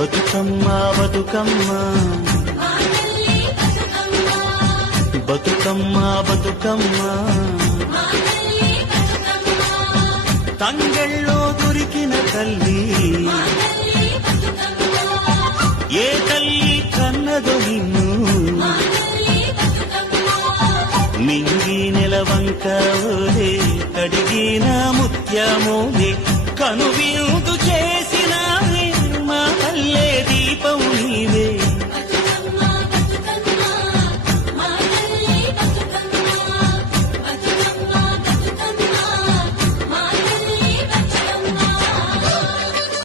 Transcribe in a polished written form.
బతుకమ్మ బతుకమ్మ బతుకమ్మ బతుకమ్మ తంగెళ్ళో దొరికిన తల్లి ఏ తల్లి కన్నదో నిన్ను మింగి నెలవంక ఓలే కడిగిన ముత్యమోలే కనువిందు